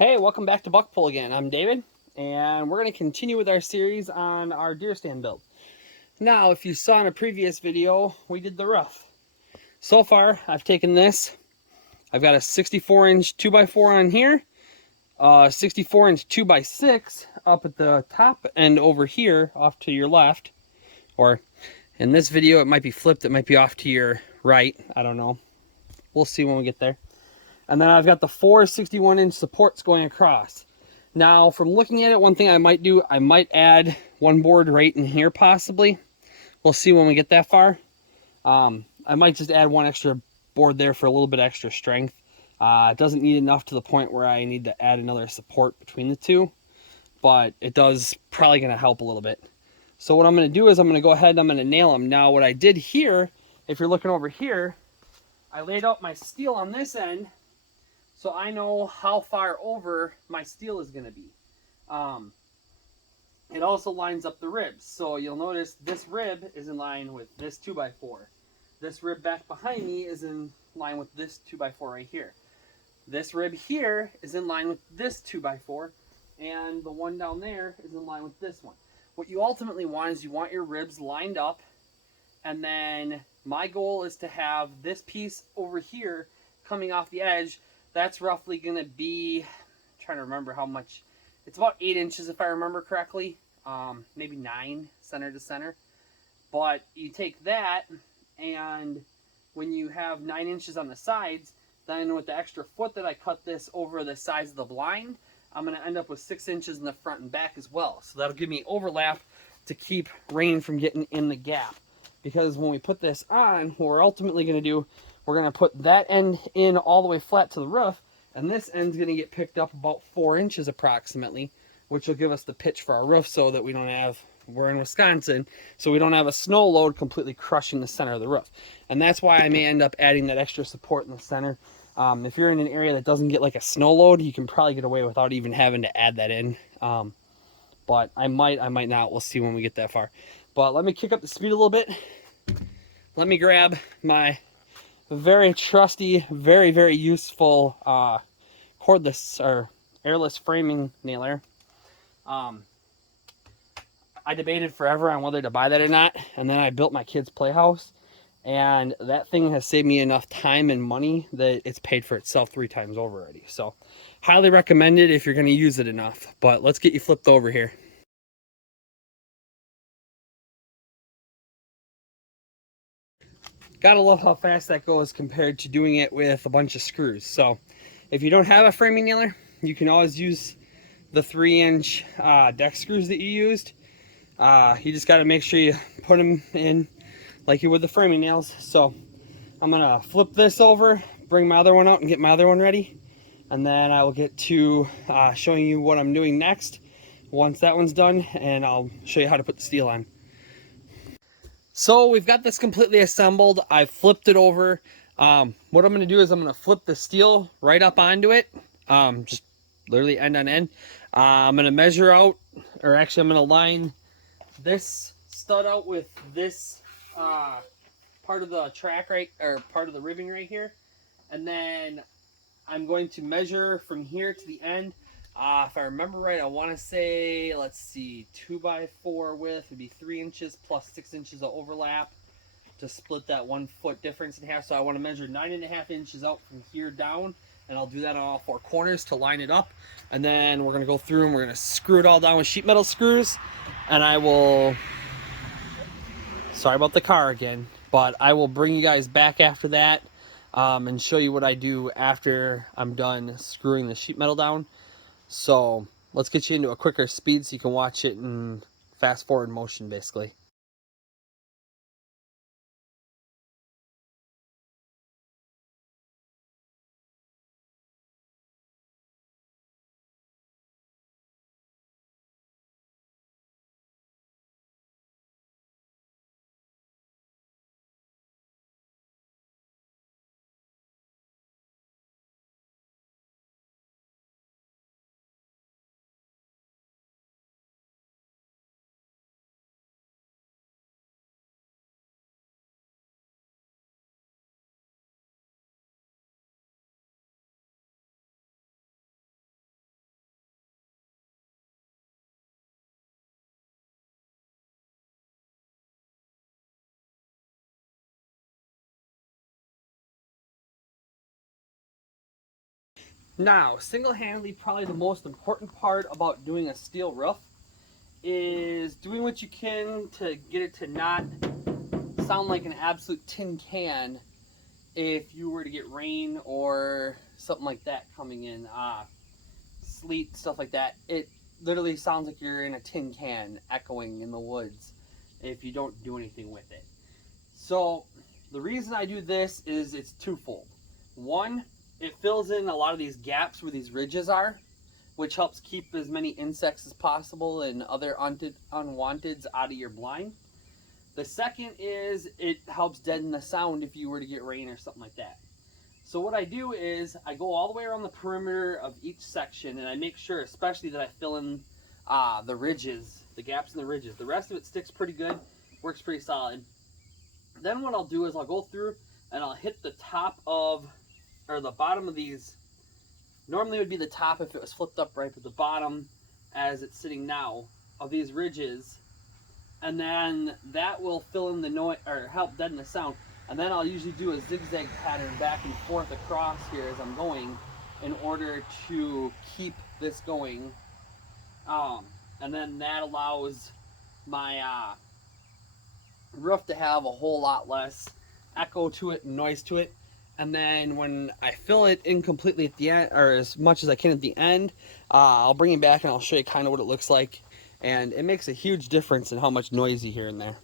Hey, welcome back to BuckPole again. I'm David, and we're going to continue with our series on our deer stand build. Now, if you saw in a previous video, we did the roof. So far, I've taken this. I've got a 64-inch 2x4 on here, 64-inch 2x6 up at the top and over here off to your left. Or in this video, it might be flipped. It might be off to your right. I don't know. We'll see when we get there. And then I've got the four 61-inch supports going across. Now, from looking at it, one thing I might do, I might add one board right in here possibly. We'll see when we get that far. I might just add one extra board there for a little bit extra strength. It doesn't need enough to the point where I need to add another support between the two, but it does probably going to help a little bit. So what I'm going to do is I'm going to go ahead and I'm going to nail them. Now, what I did here, if you're looking over here, I laid out my steel on this end, so I know how far over my steel is going to be. It also lines up the ribs. So you'll notice this rib is in line with this 2x4. This rib back behind me is in line with this 2x4 right here. This rib here is in line with this 2x4. And the one down there is in line with this one. What you ultimately want is you want your ribs lined up. And then my goal is to have this piece over here coming off the edge. That's roughly going to be, I'm trying to remember how much, it's about 8 inches if I remember correctly, maybe 9 center to center. But you take that, and when you have 9 inches on the sides, then with the extra foot that I cut this over the size of the blind, I'm going to end up with 6 inches in the front and back as well. So that'll give me overlap to keep rain from getting in the gap. Because when we put this on, what we're ultimately going to do, we're going to put that end in all the way flat to the roof, and this end's going to get picked up about 4 inches approximately, which will give us the pitch for our roof so that we don't have, we're in Wisconsin, so we don't have a snow load completely crushing the center of the roof. And that's why I may end up adding that extra support in the center. If you're in an area that doesn't get like a snow load, you can probably get away without even having to add that in. But I might not. We'll see when we get that far. But let me kick up the speed a little bit. Let me grab my very trusty, very, very useful cordless or airless framing nailer. I debated forever on whether to buy that or not, and then I built my kid's playhouse, and that thing has saved me enough time and money that it's paid for itself 3 times over already. So highly recommend it if you're going to use it enough. But let's get you flipped over here. Gotta love how fast that goes compared to doing it with a bunch of screws. So if you don't have a framing nailer, you can always use the 3-inch deck screws that you used. You just got to make sure you put them in like you would the framing nails. So I'm gonna flip this over, bring my other one out and get my other one ready, and then I will get to showing you what I'm doing next once that one's done, and I'll show you how to put the steel on. So we've got this completely assembled. I've flipped it over. What I'm going to do is I'm going to flip the steel right up onto it, just literally end on end. I'm going to measure out, or actually I'm going to line this stud out with this part of the track right, or part of the ribbing right here. And then I'm going to measure from here to the end. If I remember right, I want to say, let's see, 2x4 width would be 3 inches plus 6 inches of overlap to split that 1 foot difference in half. So I want to measure 9.5 inches out from here down, and I'll do that on all 4 corners to line it up. And then we're going to go through and we're going to screw it all down with sheet metal screws. And I will, sorry about the car again, but I will bring you guys back after that and show you what I do after I'm done screwing the sheet metal down. So let's get you into a quicker speed so you can watch it in fast forward motion basically. Now, single-handedly, probably the most important part about doing a steel roof is doing what you can to get it to not sound like an absolute tin can if you were to get rain or something like that coming in, sleet, stuff like that. It literally sounds like you're in a tin can echoing in the woods if you don't do anything with it. So the reason I do this is it's twofold. One, it fills in a lot of these gaps where these ridges are, which helps keep as many insects as possible and other unwanteds out of your blind. The second is it helps deaden the sound if you were to get rain or something like that. So what I do is I go all the way around the perimeter of each section, and I make sure especially that I fill in the ridges, the gaps in the ridges. The rest of it sticks pretty good, works pretty solid. Then what I'll do is I'll go through and I'll hit the top of, or the bottom of these. Normally it would be the top if it was flipped up right, but the bottom, as it's sitting now, of these ridges, and then that will fill in the noise or help deaden the sound. And then I'll usually do a zigzag pattern back and forth across here as I'm going in order to keep this going. And then that allows my roof to have a whole lot less echo to it and noise to it. And then when I fill it in completely at the end, or as much as I can at the end, I'll bring it back and I'll show you kind of what it looks like. And it makes a huge difference in how much noise you hear in there.